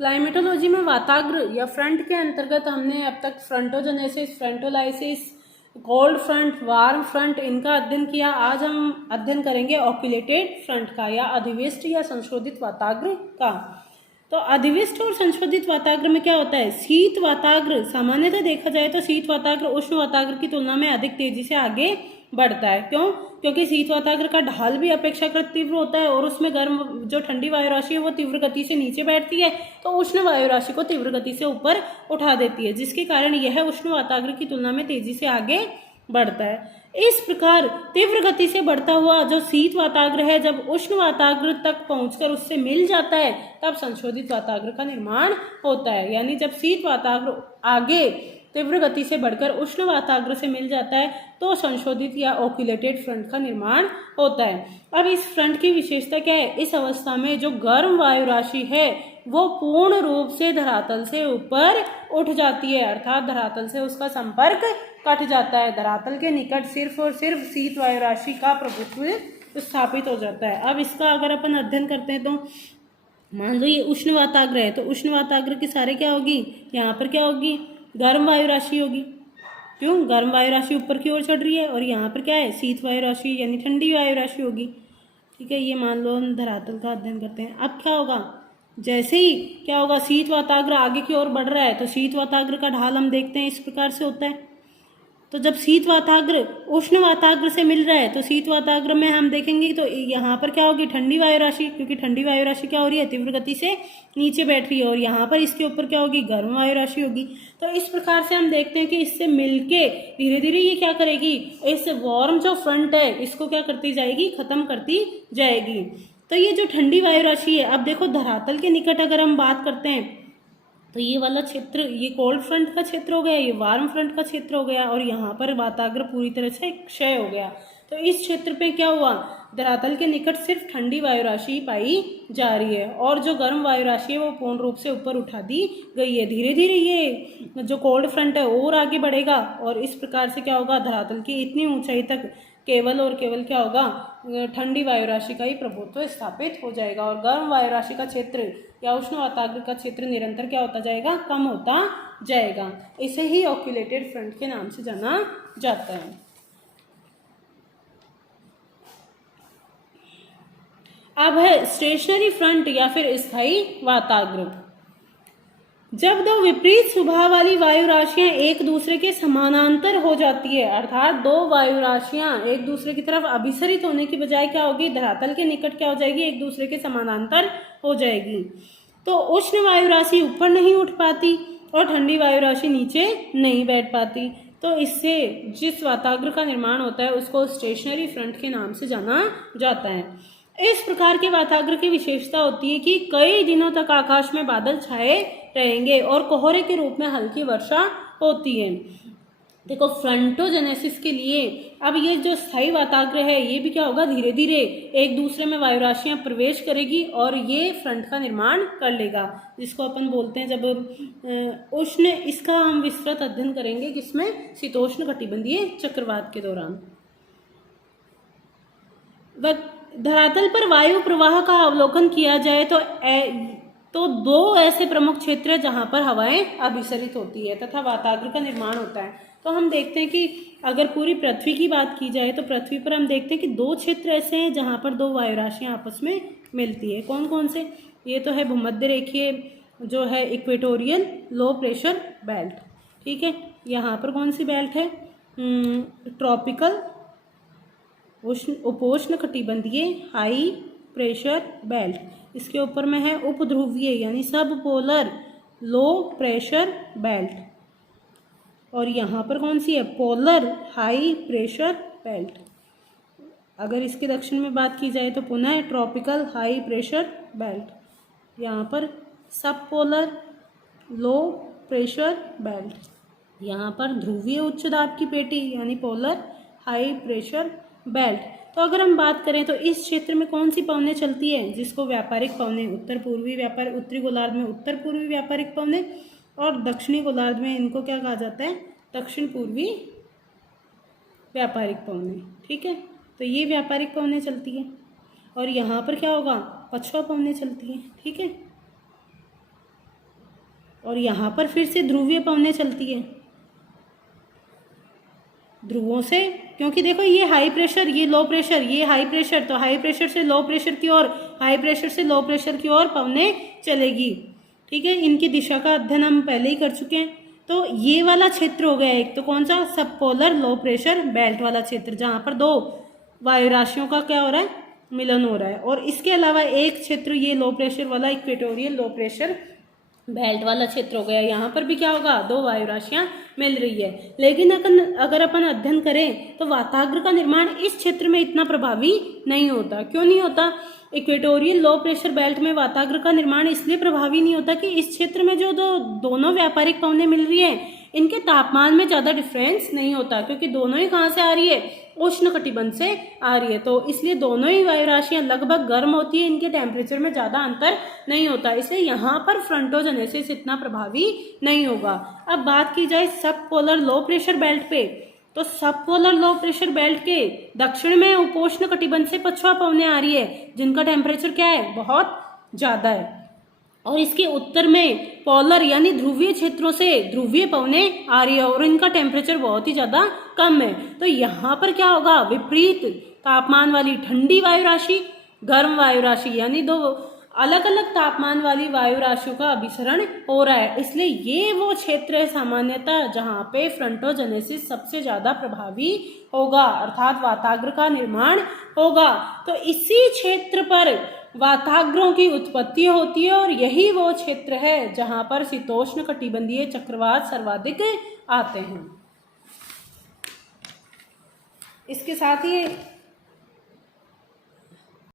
Climatology में वाताग्र या front के अंतर्गत हमने अब तक frontogenesis, frontolysis, cold front, warm front, इनका अध्ययन किया। आज हम अध्ययन करेंगे ऑक्यूलेटेड फ्रंट का या अधिविष्ट या संशोधित वाताग्र का। तो अधिविष्ट और संशोधित वाताग्र में क्या होता है? शीत वाताग्र सामान्यतः देखा जाए तो शीत वाताग्र उष्ण वाताग्र की तुलना में अधिक तेजी से आगे बढ़ता है। क्यों? क्योंकि शीत वाताग्र का ढाल भी अपेक्षाकृत तीव्र होता है और उसमें गर्म जो ठंडी वायु राशि है वो तीव्र गति से नीचे बैठती है, तो उष्ण वायु राशि को तीव्र गति से ऊपर उठा देती है, जिसके कारण यह उष्ण वाताग्र की तुलना में तेजी से आगे बढ़ता है। इस प्रकार तीव्र गति से बढ़ता हुआ जो शीत वाताग्र है, जब उष्ण वाताग्र तक पहुंचकर उससे मिल जाता है, तब संशोधित वाताग्र का निर्माण होता है। यानी जब शीत वाताग्र आगे तीव्र गति से बढ़कर उष्ण वाताग्र से मिल जाता है, तो संशोधित या ऑक्यूलेटेड फ्रंट का निर्माण होता है। अब इस फ्रंट की विशेषता क्या है? इस अवस्था में जो गर्म वायु राशि है वो पूर्ण रूप से धरातल से ऊपर उठ जाती है, अर्थात धरातल से उसका संपर्क कट जाता है। धरातल के निकट सिर्फ और सिर्फ शीत वायु राशि का प्रभुत्व स्थापित हो जाता है। अब इसका अगर अपन अध्ययन करते हैं तो मान लो ये उष्ण वाताग्र है, तो उष्ण वाताग्र की सारे क्या होगी? यहाँ पर क्या होगी? गर्म वायु राशि होगी। क्यों? गर्म वायु राशि ऊपर की ओर चढ़ रही है और यहाँ पर क्या है? शीत वायु राशि यानी ठंडी वायु राशि होगी। ठीक है, ये मान लो हम धरातल का अध्ययन करते हैं। अब क्या होगा? जैसे ही क्या होगा? शीत वाताग्र आगे की ओर बढ़ रहा है, तो शीत वाताग्र का ढाल हम देखते हैं इस प्रकार से होता है। तो जब शीत वाताग्र उष्ण वाताग्र से मिल रहा है, तो शीत वाताग्र में हम देखेंगे तो यहाँ पर क्या होगी? ठंडी वायु राशि, क्योंकि ठंडी वायु राशि क्या हो रही है? तीव्र गति से नीचे बैठ रही है, और यहाँ पर इसके ऊपर क्या होगी? गर्म वायु राशि होगी। तो इस प्रकार से हम देखते हैं कि इससे मिलके धीरे धीरे ये क्या करेगी? इस वार्म जो फ्रंट है इसको क्या करती जाएगी? खत्म करती जाएगी। तो ये जो ठंडी वायु राशि है, अब देखो धरातल के निकट अगर हम बात करते हैं तो ये वाला क्षेत्र ये कोल्ड फ्रंट का क्षेत्र हो गया, ये वार्म फ्रंट का क्षेत्र हो गया, और यहाँ पर वाताग्र पूरी तरह से क्षय हो गया। तो इस क्षेत्र पे क्या हुआ? धरातल के निकट सिर्फ ठंडी वायु राशि पाई जा रही है, और जो गर्म वायु राशि है वो पूर्ण रूप से ऊपर उठा दी गई है। धीरे धीरे ये जो कोल्ड फ्रंट है और आगे बढ़ेगा, और इस प्रकार से क्या होगा? धरातल की इतनी ऊंचाई तक केवल और केवल क्या होगा? ठंडी वायु राशि का ही प्रभुत्व स्थापित हो जाएगा, और गर्म वायु राशि का क्षेत्र या उष्ण वाताग्र का क्षेत्र निरंतर क्या होता जाएगा? कम होता जाएगा। इसे ही ऑक्यूलेटेड फ्रंट के नाम से जाना जाता है। अब है स्टेशनरी फ्रंट या फिर स्थायी वाताग्र। जब दो विपरीत स्वभाव वाली वायु राशियां एक दूसरे के समानांतर हो जाती है, अर्थात दो वायु राशियां एक दूसरे की तरफ अभिसरित होने की बजाय क्या होगी? धरातल के निकट क्या हो जाएगी? एक दूसरे के समानांतर हो जाएगी। तो उष्ण वायु राशि ऊपर नहीं उठ पाती और ठंडी वायु राशि नीचे नहीं बैठ पाती। तो इससे जिस वाताग्र का निर्माण होता है उसको स्टेशनरी फ्रंट के नाम से जाना जाता है। इस प्रकार के वाताग्र की विशेषता होती है कि कई दिनों तक आकाश में बादल छाए रहेंगे और कोहरे के रूप में हल्की वर्षा होती है। देखो फ्रंटोजेनेसिस के लिए अब ये जो स्थायी वाताग्र है ये भी क्या होगा? धीरे धीरे एक दूसरे में वायु राशियां प्रवेश करेगी और ये फ्रंट का निर्माण कर लेगा, जिसको अपन बोलते हैं जब उष्ण, इसका हम विस्तृत अध्ययन करेंगे किसमें? शीतोष्ण कटिबंधीय चक्रवात के दौरान। धरातल पर वायु प्रवाह का अवलोकन किया जाए तो दो ऐसे प्रमुख क्षेत्र हैं जहां पर हवाएं अभिसरित होती है तथा वाताग्र का निर्माण होता है। तो हम देखते हैं कि अगर पूरी पृथ्वी की बात की जाए तो पृथ्वी पर हम देखते हैं कि दो क्षेत्र ऐसे हैं जहां पर दो वायु राशियां आपस में मिलती है। कौन कौन से? ये तो है भूमध्य रेखीय जो है इक्वेटोरियल लो प्रेशर बेल्ट। ठीक है, यहाँ पर कौन सी बेल्ट है? ट्रॉपिकल उपोष्ण कटिबंधीय हाई प्रेशर बेल्ट। इसके ऊपर में है उपध्रुवीय यानी सब पोलर लो प्रेशर बेल्ट, और यहाँ पर कौन सी है? Polar high pressure belt. अगर इसके दक्षिण में बात की जाए तो पुनः ट्रॉपिकल हाई प्रेशर बेल्ट, यहाँ पर सब पोलर लो प्रेशर बेल्ट, यहाँ पर ध्रुवीय उच्च दाब की पेटी यानी पोलर हाई प्रेशर बेल्ट। तो अगर हम बात करें तो इस क्षेत्र में कौन सी पवनें चलती है? जिसको व्यापारिक पवनें, उत्तरी गोलार्ध में उत्तर पूर्वी व्यापारिक पवनें, और दक्षिणी गोलार्ध में इनको क्या कहा जाता है? दक्षिण पूर्वी व्यापारिक पवनें। ठीक है, तो ये व्यापारिक पवनें चलती हैं, और यहाँ पर क्या होगा? पछुआ पवनें चलती हैं। ठीक है, और यहाँ पर फिर से ध्रुवीय पवनें चलती है ध्रुवों से, क्योंकि देखो ये हाई प्रेशर, ये लो प्रेशर, ये हाई प्रेशर, तो हाई प्रेशर से लो प्रेशर की ओर, हाई प्रेशर से लो प्रेशर की ओर पवनें चलेगी। ठीक है, इनकी दिशा का अध्ययन हम पहले ही कर चुके हैं। तो ये वाला क्षेत्र हो गया एक, तो कौन सा, सब पोलर लो प्रेशर बेल्ट वाला क्षेत्र, जहाँ पर दो वायु राशियों का क्या हो रहा है, मिलन हो रहा है। और इसके अलावा एक क्षेत्र ये लो प्रेशर वाला इक्वेटोरियल लो प्रेशर बेल्ट वाला क्षेत्र हो गया, यहाँ पर भी क्या होगा, दो वायु राशियाँ मिल रही है। लेकिन अगर अपन अध्ययन करें तो वाताग्र का निर्माण इस क्षेत्र में इतना प्रभावी नहीं होता। क्यों नहीं होता? इक्वेटोरियल लो प्रेशर बेल्ट में वाताग्र का निर्माण इसलिए प्रभावी नहीं होता कि इस क्षेत्र में जो दोनों व्यापारिक पवनें मिल रही है, इनके तापमान में ज़्यादा डिफरेंस नहीं होता, क्योंकि दोनों ही कहाँ से आ रही है, उष्ण कटिबंध से आ रही है। तो इसलिए दोनों ही वायु राशियाँ लगभग गर्म होती है, इनके टेम्परेचर में ज़्यादा अंतर नहीं होता, इसलिए यहाँ पर फ्रंटोजेनेसिस इतना प्रभावी नहीं होगा। अब बात की जाए सब पोलर लो प्रेशर बेल्ट पे, तो सब पोलर लो प्रेशर बेल्ट के दक्षिण में उपोष्ण कटिबंध से पछुआ पवनें आ रही है, जिनका टेम्परेचर क्या है, बहुत ज़्यादा है। और इसके उत्तर में पोलर यानी ध्रुवीय क्षेत्रों से ध्रुवीय पवनें आ रही है और इनका टेम्परेचर बहुत ही ज़्यादा कम है। तो यहाँ पर क्या होगा, विपरीत तापमान वाली ठंडी वायु राशि, गर्म वायु राशि, यानी दो अलग अलग तापमान वाली वायु राशियों का अभिसरण हो रहा है। इसलिए ये वो क्षेत्र है सामान्यतः जहाँ पे फ्रंटोजेनेसिस सबसे ज़्यादा प्रभावी होगा, अर्थात वाताग्र का निर्माण होगा। तो इसी क्षेत्र पर वाताग्रों की उत्पत्ति होती है और यही वो क्षेत्र है जहाँ पर शीतोष्ण कटिबंधीय चक्रवात सर्वाधिक आते हैं। इसके साथ ही